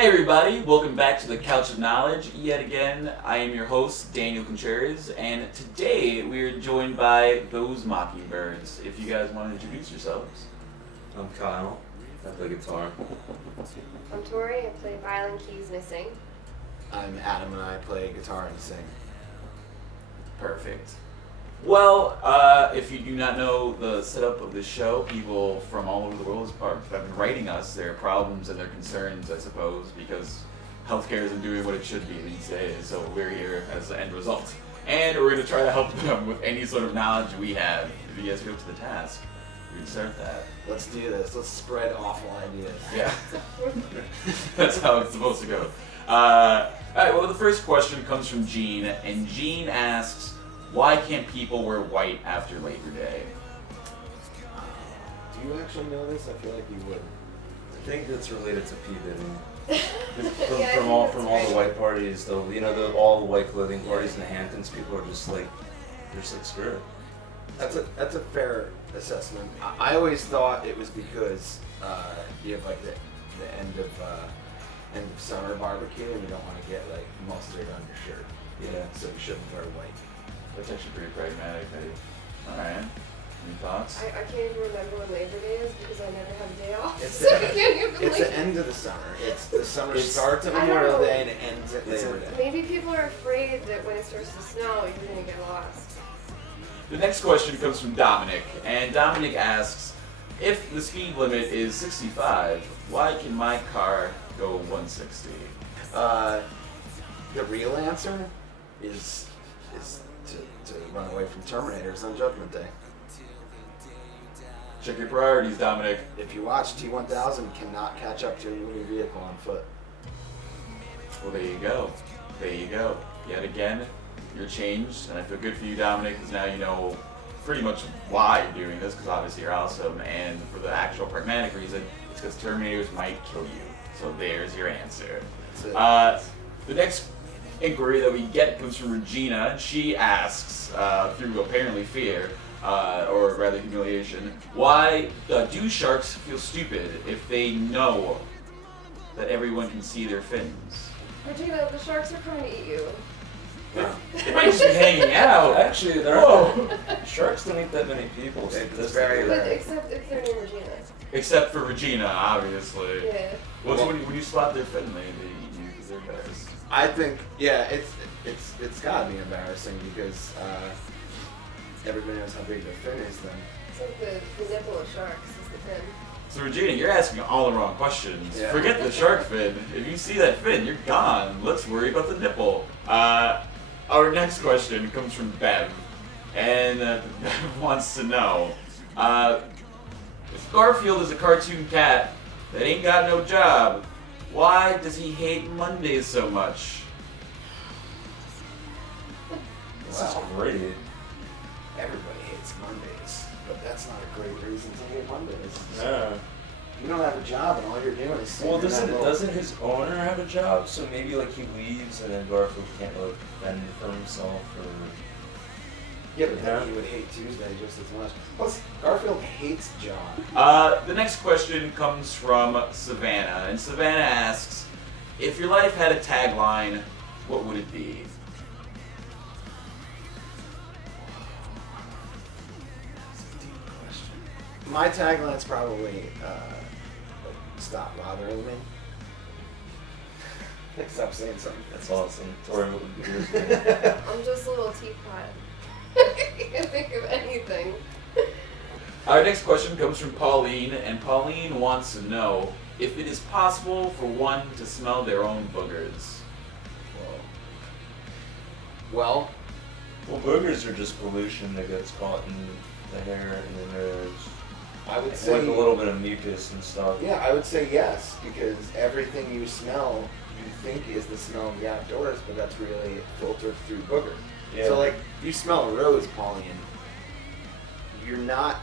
Hey everybody, welcome back to the Couch of Knowledge. Yet again, I am your host, Daniel Contreras, and today we are joined by those Mockingbirds. If you guys want to introduce yourselves. I'm Kyle. I play guitar. I'm Tori. I play violin, keys, and I sing. I'm Adam and I play guitar and sing. Perfect. Well, if you do not know the setup of this show, people from all over the world have been writing us their problems and their concerns, I suppose, because healthcare isn't doing what it should be these days, so we're here as the end result. And we're going to try to help them with any sort of knowledge we have. If you guys go up to the task, we can start that. Let's do this. Let's spread awful ideas. Yeah. That's how it's supposed to go. Alright, well, the first question comes from Gene, and Gene asks, why can't people wear white after Labor Day? Do you actually know this? I feel like you would. I think that's related to P-Diddy. Yeah, From all the white parties, though, all the white clothing parties in the Hamptons, people are just like, screw it. That's a fair assessment. I always thought it was because you have like the end of summer barbecue and you don't want to get like mustard on your shirt. Yeah. So you shouldn't wear white. That's actually pretty pragmatic. Alright. Any thoughts? I can't even remember when Labor Day is because I never have a day off. It's So I can't even It's the end of the summer. The summer starts at I don't Memorial know. Day and it ends at Labor Day. Maybe people are afraid that when it starts to snow, you're going to get lost. The next question comes from Dominic, and Dominic asks, if the speed limit is 65, why can my car go 160? The real answer is to run away from Terminators on Judgment Day. Check your priorities, Dominic. If you watch T-1000, cannot catch up to a moving vehicle on foot. Well, there you go. There you go. Yet again, you're changed, and I feel good for you, Dominic, because now you know pretty much why you're doing this, because obviously you're awesome, and for the actual pragmatic reason, it's because Terminators might kill you. So there's your answer. The next inquiry that we get comes from Regina. She asks, through apparently fear, or rather humiliation, why do sharks feel stupid if they know that everyone can see their fins? Regina, the sharks are coming to eat you. They might just be hanging out. Actually, there are sharks don't eat that many people. It's very But rare. except if they're named Regina. Except for Regina, obviously. Yeah. Well, when you spot their fin, they eat you because they're guys. I think, yeah, it's gotta be embarrassing because everybody knows how big their fin is then. It's like the nipple of sharks is the fin. So Regina, you're asking all the wrong questions. Yeah. Forget the shark fin. If you see that fin, you're gone. Let's worry about the nipple. Our next question comes from Bev, and Bev wants to know, if Garfield is a cartoon cat that ain't got no job, why does he hate Mondays so much? This is great. Everybody hates Mondays, but that's not a great reason to hate Mondays. Yeah. You don't have a job and all you're doing is sitting Well, in that little- doesn't his owner have a job? So maybe like he leaves and then Garfield can't like fend for himself or. Yeah, but then he would hate Tuesday just as much. Plus, Garfield hates John. The next question comes from Savannah, and Savannah asks, if your life had a tagline, what would it be? That's a deep question. My tagline's probably stop bothering me. Stop saying something. That's awesome. Tori, what would be yours? I'm just a little teapot. I can't think of anything. Our next question comes from Pauline, and Pauline wants to know if it is possible for one to smell their own boogers. Well, Boogers are just pollution that gets caught in the hair and the nose. I would It's say like a little bit of mucus and stuff. yeah, I would say yes, because everything you smell, you think is the smell of the outdoors, but that's really filtered through booger. Yeah. So like, you smell a rose, Pauline, you're not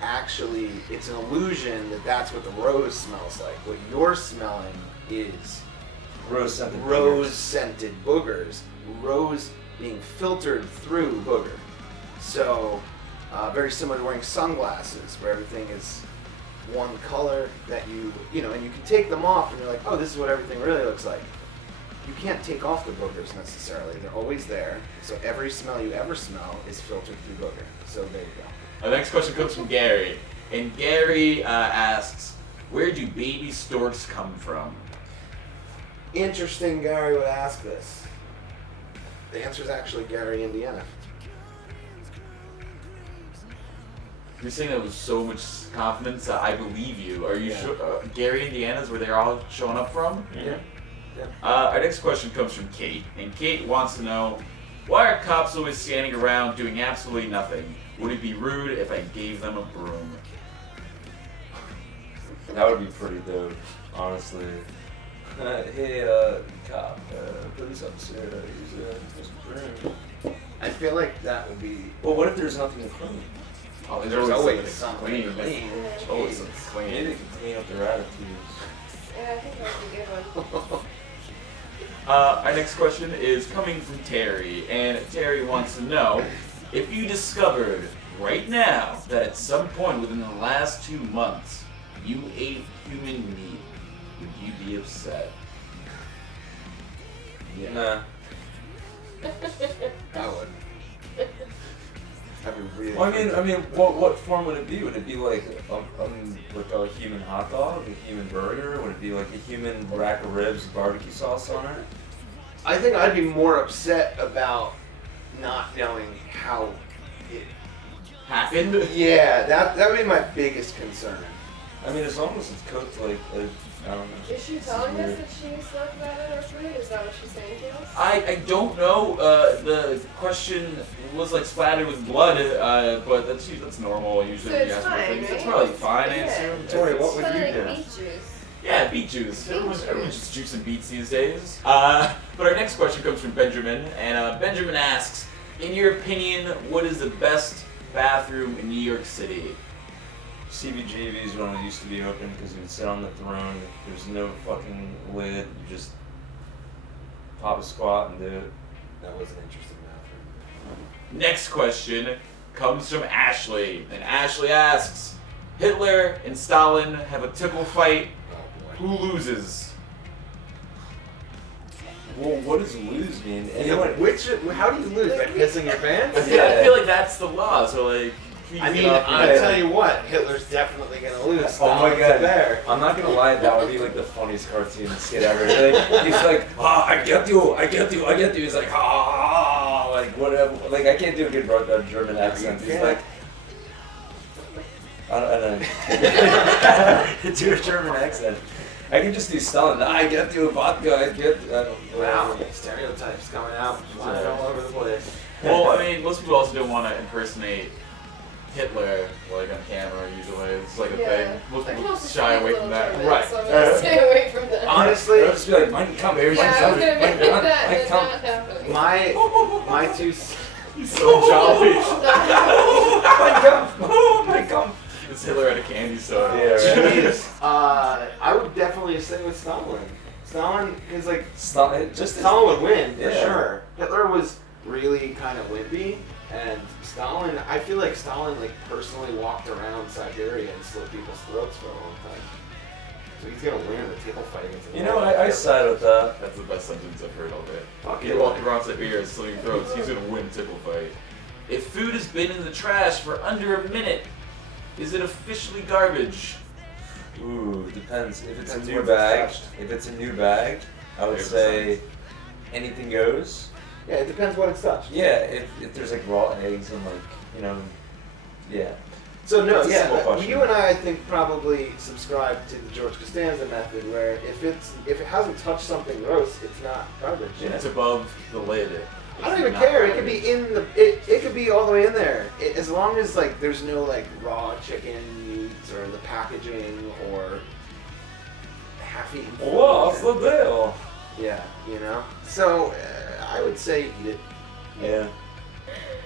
actually, it's an illusion that that's what the rose smells like. What you're smelling is rose-scented boogers. Rose being filtered through booger. So, very similar to wearing sunglasses, where everything is one color that you know, and you can take them off and you're like, oh, this is what everything really looks like. You can't take off the boogers necessarily. They're always there. So every smell you ever smell is filtered through booger. So there you go. Our next question comes from Gary. And Gary asks, where do baby storks come from? Interesting Gary would ask this. The answer is actually Gary, Indiana. You're saying that with so much confidence that I believe you. Are you Yeah. sure? Gary, Indiana is where they're all showing up from? Yeah. Our next question comes from Kate, and Kate wants to know, why are cops always standing around doing absolutely nothing? Would it be rude if I gave them a broom? That would be pretty dope, honestly. Hey, cop, police officer, use a broom. I feel like that would be. Well, what if there's nothing to clean? Oh, There's always something clean. clean. There's always something Maybe clean. they can clean up their attitudes. Yeah, I think that would be a good one. Our next question is coming from Terry, and Terry wants to know, if you discovered right now that at some point within the last 2 months you ate human meat, would you be upset? Yeah. Nah. I would. That'd be really. Well, I mean, what form would it be? Would it be like a human hot dog, a human burger? Would it be like a human rack of ribs with barbecue sauce on it? I think I'd be more upset about not knowing how it. Happened? Yeah, that would be my biggest concern. I mean, as long as it's cooked like, I don't know. Is she telling us that she spoke about it or food? Is that what she's saying to us? I don't know. The question was like splattered with blood, but that's normal usually. So when you it's ask for fine, things. It's right? probably fine, I Yeah. assume. Tori, what would Kinda you like do? beet juice. Yeah, beet juice. Beet Everyone's juice. just juicing beets these days. But our next question comes from Benjamin, and Benjamin asks, in your opinion, what is the best bathroom in New York City? CBGB's when it used to be open because you would sit on the throne. There's no fucking lid. You just pop a squat and do it. That was an interesting bathroom. Next question comes from Ashley, and Ashley asks, Hitler and Stalin have a tickle fight. Oh Who loses? Well, what does lose mean? boy. Anyone? How do you lose? By pissing your pants? Yeah, I feel like that's the law. So like, if you I get mean, off your I'll head- tell you what, Hitler's definitely gonna lose. Oh my Stalin's god. there. I'm not gonna lie, that would be like the funniest cartoon skit ever. Like, he's like, I get you, I get you, I get you. He's like, like whatever. Like, I can't do a good German accent. He's like, I don't do a German accent. I can just do Stalin. I get you, vodka, I get. Wow, stereotypes coming out, flying all over the place. Well, I mean, most people also don't want to impersonate Hitler like on camera. Usually, it's like a thing. Most I can people also shy speak a away little from that. German, Right. So I'm gonna stay away from that. Honestly, I'll just be like, Mein Kampf, Mein yeah, I was Kampf, gonna Mein make Kampf, that. Mein It's Kampf. not happening. my two. He's so jolly. Mein Kampf, Mein Kampf. It's Hitler at a candy store. Yeah, right. Jeez. I would definitely stay with Stalin. Stalin, because like Stalin would win for Yeah. sure. Hitler was really kind of wimpy, and Stalin. I feel like Stalin like personally walked around Siberia and slit people's throats for a long time. So he's gonna win the table fight against. You know, I side with that. That's the best sentence I've heard all day. Fuck You're yeah. walking around Siberia and slitting throats. He's gonna win tickle fight. If food has been in the trash for under a minute, is it officially garbage? Ooh, depends. If it's Depends a new what's bag, attached. if it's a new bag, I would There's say anything goes. Yeah, it depends what it's touched. Yeah, if there's like raw eggs and like, you know, yeah. So no, It's a simple question. you and I think probably subscribe to the George Costanza method, where if it hasn't touched something gross, it's not garbage. It's above the lid. I don't It's even not care. It could garbage. be in the. It could be all the way in there, as long as like there's no like raw chicken meats or the packaging or half-eaten. food. What's the deal? Yeah, you know. So I would say eat it. Yeah.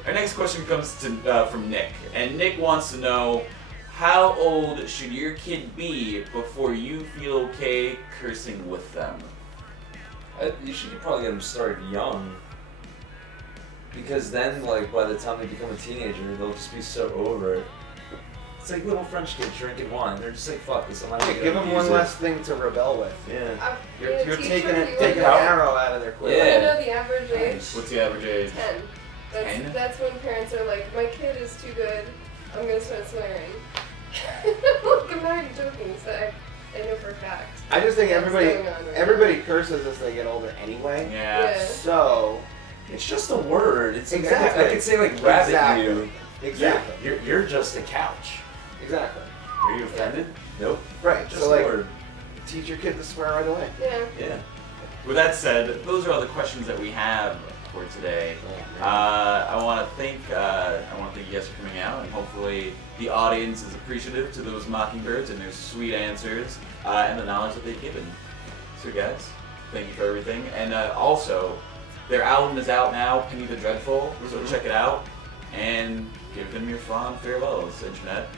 Our next question comes to from Nick, and Nick wants to know, how old should your kid be before you feel okay cursing with them? You should probably get them started young. Because then, like, by the time they become a teenager, they'll just be so over it. It's like little French kids drinking wine. They're just like, fuck this. I'm not gonna Give them one less thing to rebel with. Yeah. You're taking an arrow out of their quiver. You want to know the average age? What's the average age? 10. 10? That's when parents are like, my kid is too good. I'm gonna start swearing. Look, I'm not even joking. So I know for a fact. I just think What's everybody going on right everybody curses as they get older anyway. Yeah. So It's just a word. It's Exactly. I could say like rabbit Exactly. you. exactly. You're just a couch. Exactly. Are you offended? Nope. Right. Just So a like word. teach your kid to swear right away. Yeah. Yeah. With that said, those are all the questions that we have for today. I want to thank you guys for coming out, and hopefully the audience is appreciative to those Mockingbirds and their sweet answers and the knowledge that they've given. So guys, thank you for everything. And also, their album is out now, Penny the Dreadful, so check it out and give them your fond farewells, Internet.